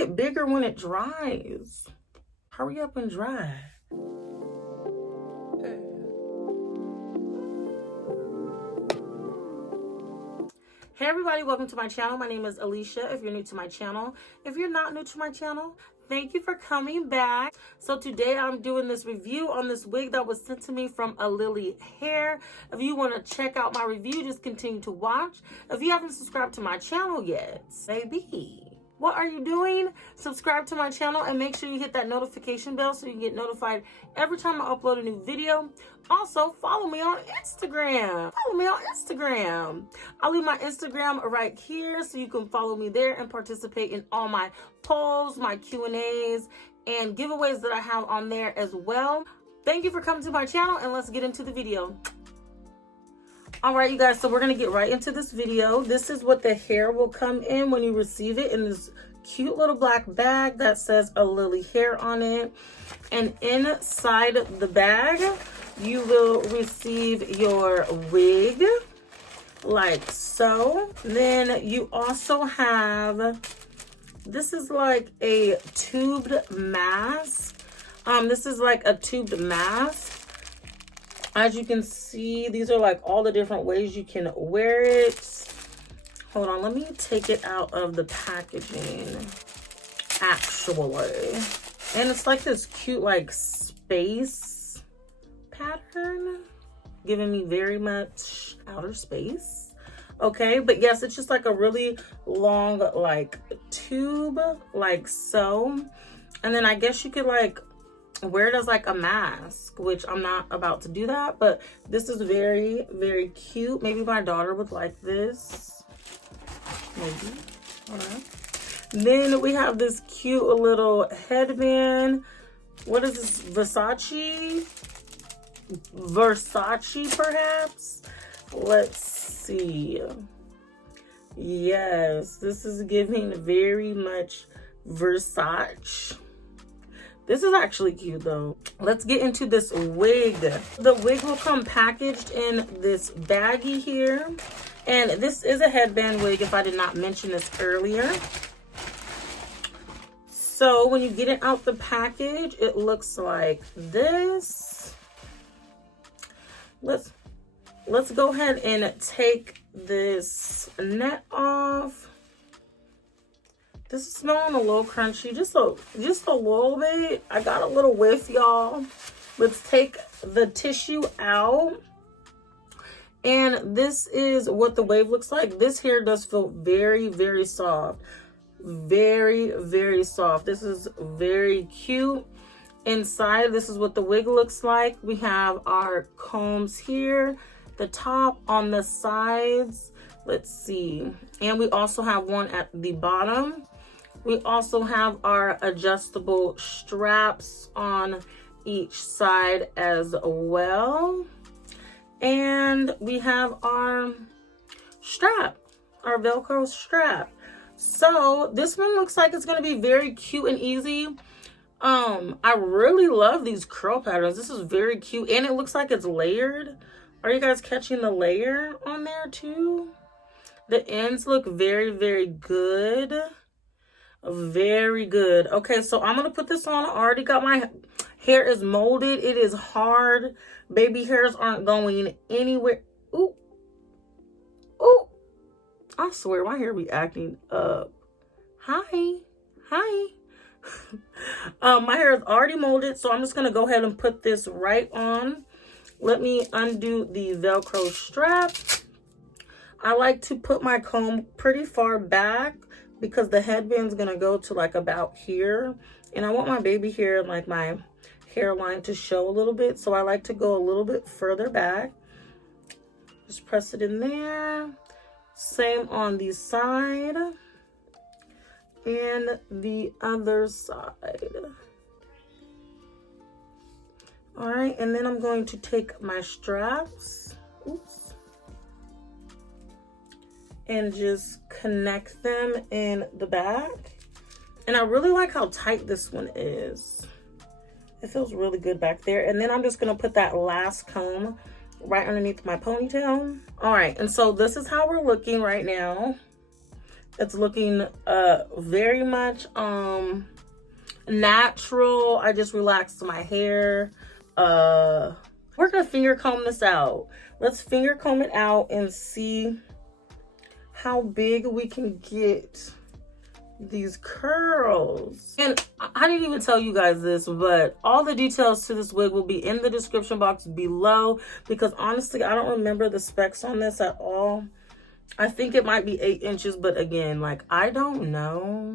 get bigger when it dries. Hurry up and dry. Hey everybody, welcome to my channel. My name is Alicia. If you're new to my channel, if you're not new to my channel, thank you for coming back. So today I'm doing this review on this wig that was sent to me from ALILI Hair. If you want to check out my review, just continue to watch. If you haven't subscribed to my channel yet, baby, what are you doing? Subscribe to my channel and make sure you hit that notification bell so you can get notified every time I upload a new video. Also, follow me on Instagram. I'll leave my Instagram right here so you can follow me there and participate in all my polls, my Q&As, and giveaways that I have on there as well. Thank you for coming to my channel, and let's get into the video. All right, you guys, so we're going to get right into this video. This is what the hair will come in when you receive it, in this cute little black bag that says ALILI Hair on it. And inside the bag, you will receive your wig like so. Then you also have, this is like a tubed mask. This is like a tubed mask. As you can see, these are like all the different ways you can wear it. Hold on, let me take it out of the packaging, actually. And it's like this cute like space pattern, giving me very much outer space. Okay, but yes, it's just like a really long like tube, like so. And then I guess you could like wear it as like a mask, which I'm not about to do that, but this is very, very cute. Maybe my daughter would like this. Maybe. Then we have this cute little headband. What is this? Versace perhaps? Let's see. Yes, this is giving very much Versace. This is actually cute though. Let's get into this wig. The wig will come packaged in this baggie here. And this is a headband wig, if I did not mention this earlier. So when you get it out the package, it looks like this. Let's go ahead and take this net off. This is smelling a little crunchy, just a little bit. I got a little whiff, y'all. Let's take the tissue out. And this is what the wave looks like. This hair does feel very, very soft. Very, very soft. This is very cute. Inside, this is what the wig looks like. We have our combs here, the top, on the sides. Let's see. And we also have one at the bottom. We also have our adjustable straps on each side as well. And we have our strap, our Velcro strap. So this one looks like it's going to be very cute and easy. I really love these curl patterns. This is very cute, and it looks like it's layered. Are you guys catching the layer on there too? The ends look very, very good. Very good. Okay, so I'm gonna put this on. I already got my hair is molded. It is hard. Baby hairs aren't going anywhere. Ooh. Ooh. I swear my hair be acting up. Hi. My hair is already molded, so I'm just gonna go ahead and put this right on. Let me undo the Velcro strap. I like to put my comb pretty far back because the headband's gonna go to like about here, and I want my baby hair and like my hairline to show a little bit, so I like to go a little bit further back. Just press it in there. Same on the side and the other side. All right, and then I'm going to take my straps, oops, and just connect them in the back. And I really like how tight this one is. It feels really good back there. And then I'm just gonna put that last comb right underneath my ponytail. All right, and so this is how we're looking right now. It's looking very much natural. I just relaxed my hair. We're gonna finger comb this out. Let's finger comb it out and see how big we can get these curls. And I didn't even tell you guys this, but all the details to this wig will be in the description box below, because honestly I don't remember the specs on this at all. I think it might be 8 inches, but again, like, I don't know.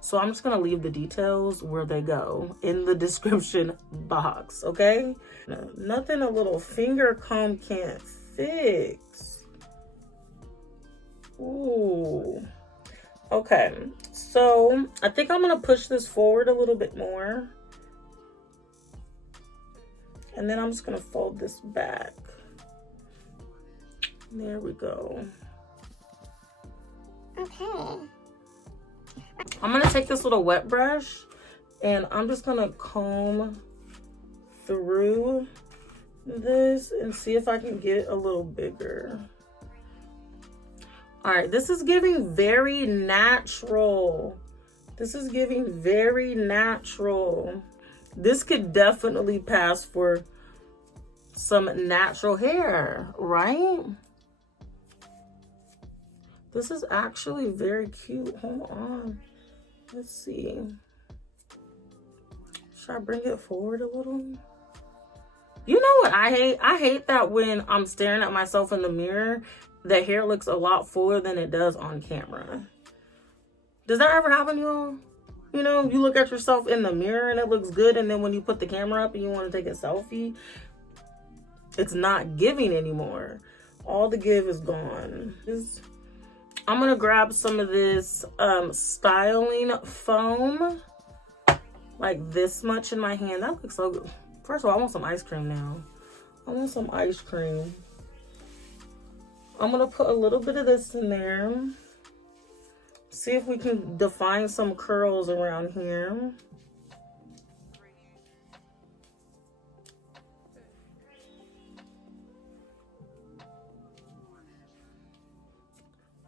So I'm just gonna leave the details where they go, in the description box, okay? Nothing a little finger comb can't fix. Ooh. Okay, so I think I'm gonna push this forward a little bit more. And then I'm just gonna fold this back. There we go. Okay. I'm gonna take this little wet brush and I'm just gonna comb through this and see if I can get it a little bigger. All right, this is giving very natural. This is giving very natural. This could definitely pass for some natural hair, right? This is actually very cute. Hold on. Let's see. Should I bring it forward a little? You know what I hate? I hate that when I'm staring at myself in the mirror, the hair looks a lot fuller than it does on camera. Does that ever happen to you? You know, you look at yourself in the mirror and it looks good, and then when you put the camera up and you want to take a selfie, it's not giving anymore. All the give is gone. I'm gonna grab some of this styling foam, like this much in my hand. That looks so good. First of all, I want some ice cream now. I want some ice cream. I'm gonna put a little bit of this in there. See if we can define some curls around here.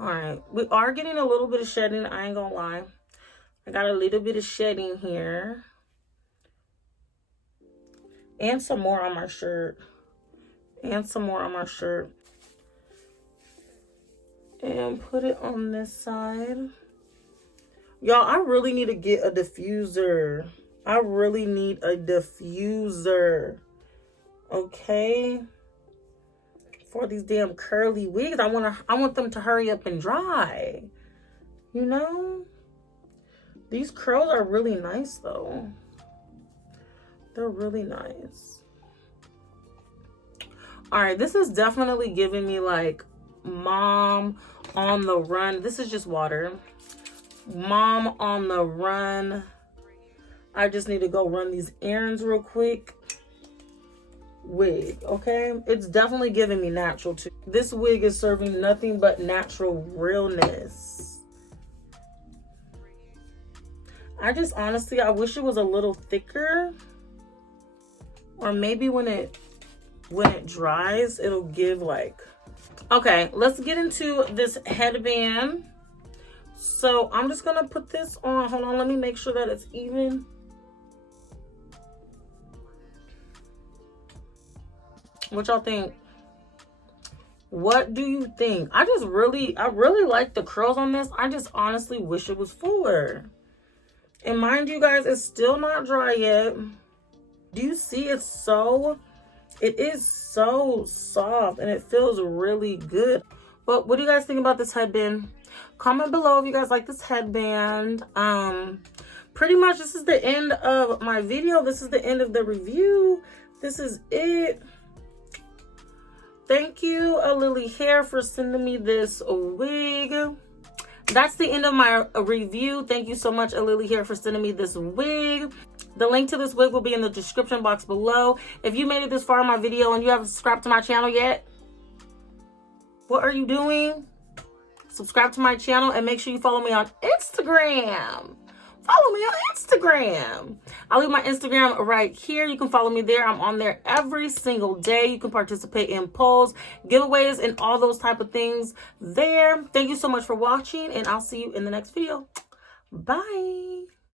All right, we are getting a little bit of shedding, I ain't gonna lie. I got a little bit of shedding here. And some more on my shirt. And some more on my shirt. And put it on this side. Y'all, I really need to get a diffuser. I really need a diffuser. Okay? For these damn curly wigs. I want them to hurry up and dry. You know? These curls are really nice though. They're really nice. All right, this is definitely giving me like mom on the run. This is just water. Mom on the run. I just need to go run these errands real quick. Wig, okay? It's definitely giving me natural too. This wig is serving nothing but natural realness. I just honestly, I wish it was a little thicker. Or maybe when it dries, it'll give like... Okay, let's get into this headband. So I'm just gonna put this on. Hold on, let me make sure that it's even. What y'all think? What do you think? I really like the curls on this. I just honestly wish it was fuller. And mind you guys, it's still not dry yet. Do you see? It is so soft and it feels really good. But what do you guys think about this headband? Comment below if you guys like this headband. Pretty much this is the end of my video. This is the end of the review. This is it. Thank you, ALILI Hair, for sending me this wig. That's the end of my review. Thank you so much, ALILI Hair, for sending me this wig. The link to this wig will be in the description box below. If you made it this far in my video and you haven't subscribed to my channel yet, what are you doing? Subscribe to my channel and make sure you follow me on Instagram follow me on Instagram. I'll leave my Instagram right here. You can follow me there. I'm on there every single day. You can participate in polls, giveaways, and all those type of things there. Thank you so much for watching, and I'll see you in the next video. Bye.